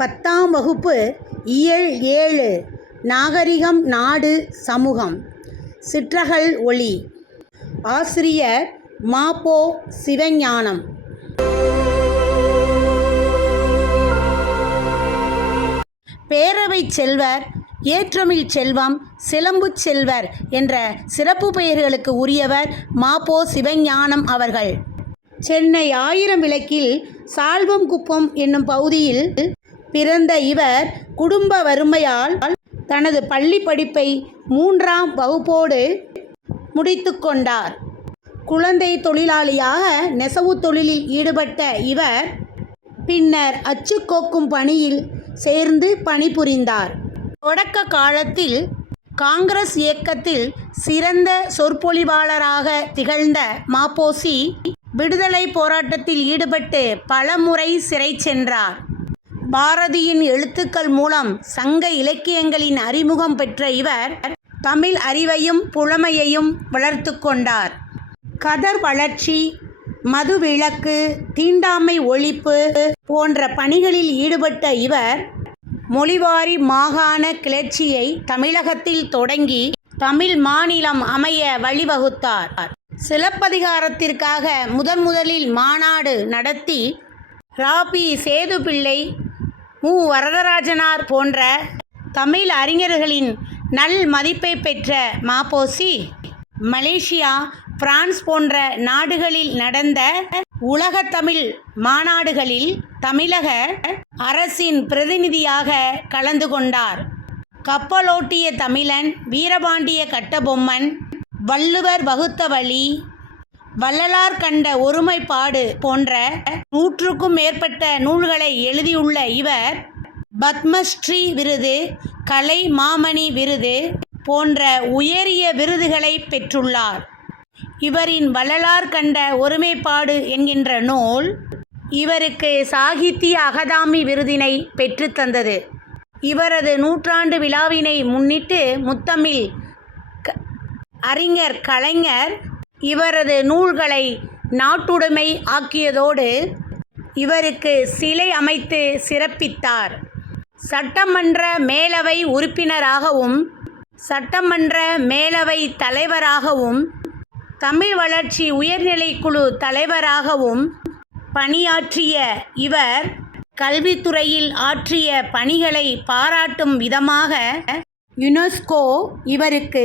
10ஆம் வகுப்பு இயல் 7 நாகரிகம் நாடு சமூகம் சிற்றகல் ஒளி. ஆசிரியர் மா.பொ. சிவஞானம். பேரவைச் செல்வர், ஏற்றமிழ் செல்வம், சிலம்புச் செல்வர் என்ற சிறப்பு பெயர்களுக்கு உரியவர் மா.பொ. சிவஞானம் அவர்கள். சென்னை ஆயிரம் விளக்கில் சால்வம்குப்பம் என்னும் பகுதியில் பிறந்த இவர் குடும்ப வறுமையால் தனது பள்ளி படிப்பை 3ஆம் வகுப்போடு முடித்து கொண்டார். குழந்தை தொழிலாளியாக நெசவு தொழிலில் ஈடுபட்ட இவர் பின்னர் அச்சு கோக்கும் பணியில் சேர்ந்து பணிபுரிந்தார். தொடக்க காலத்தில் காங்கிரஸ் இயக்கத்தில் சிறந்த சொற்பொழிவாளராக திகழ்ந்த ம.பொ.சி. விடுதலை போராட்டத்தில் ஈடுபட்டு பலமுறை சிறை சென்றார். பாரதியின் எழுத்துக்கள் மூலம் சங்க இலக்கியங்களின் அறிமுகம் பெற்ற இவர் தமிழ் அறிவையும் புலமையையும் வளர்த்து கொண்டார். கதர் வளர்ச்சி, மதுவிலக்கு, தீண்டாமை ஒழிப்பு போன்ற பணிகளில் ஈடுபட்ட இவர் மொழிவாரி மாகாண கிளர்ச்சியை தமிழகத்தில் தொடங்கி தமிழ் மாநிலம் அமைய வழிவகுத்தார். சிலப்பதிகாரத்திற்காக முதலில் மாநாடு நடத்தி ரா.பி. சேதுப்பிள்ளை, மு. வரதராஜனார் போன்ற தமிழ் அறிஞர்களின் நல் மதிப்பை பெற்ற ம.பொ.சி. மலேசியா, பிரான்ஸ் போன்ற நாடுகளில் நடந்த உலகத் தமிழ் மாநாடுகளில் தமிழக அரசின் பிரதிநிதியாக கலந்து கொண்டார். கப்பலோட்டிய தமிழன், வீரபாண்டிய கட்டபொம்மன், வள்ளுவர் வகுத்த வழி, வள்ளலார் கண்ட ஒருமைப்பாடு போன்ற 100க்கும் மேற்பட்ட நூல்களை எழுதியுள்ள இவர் பத்மஸ்ரீ விருது, கலை மாமணி விருது போன்ற உயரிய விருதுகளை பெற்றுள்ளார். இவரின் வள்ளலார் கண்ட ஒருமைப்பாடு என்கின்ற நூல் இவருக்கு சாகித்ய அகாதமி விருதினை பெற்றுத்தந்தது. இவரது 100ஆண்டு விழாவினை முன்னிட்டு முத்தமிழ் அறிஞர் கலைஞர் இவரது நூல்களை நாட்டுடைமை ஆக்கியதோடு இவருக்கு சிலை அமைத்து சிறப்பித்தார். சட்டமன்ற மேலவை உறுப்பினராகவும் சட்டமன்ற மேலவை தலைவராகவும் தமிழ் வளர்ச்சி உயர்நிலைக்குழு தலைவராகவும் பணியாற்றிய இவர் கல்வித்துறையில் ஆற்றிய பணிகளை பாராட்டும் விதமாக யுனெஸ்கோ இவருக்கு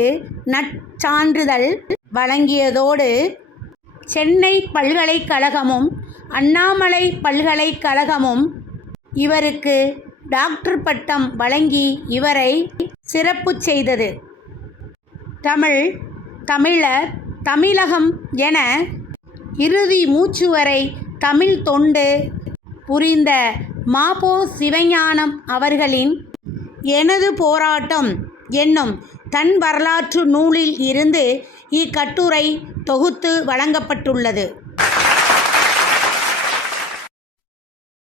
நற்சான்றிதழ் வழங்கியதோடு சென்னை பல்கலைக்கழகமும் அண்ணாமலை பல்கலைக்கழகமும் இவருக்கு டாக்டர் பட்டம் வழங்கி இவரை சிறப்பு செய்தது. தமிழர், தமிழகம் என இறுதி மூச்சு வரை தமிழ் தொண்டு புரிந்த மா.பொ. சிவஞானம் அவர்களின் எனது போராட்டம் என்னும் தன் வரலாற்று நூலில் இருந்து இக்கட்டுரை தொகுத்து வழங்கப்பட்டுள்ளது.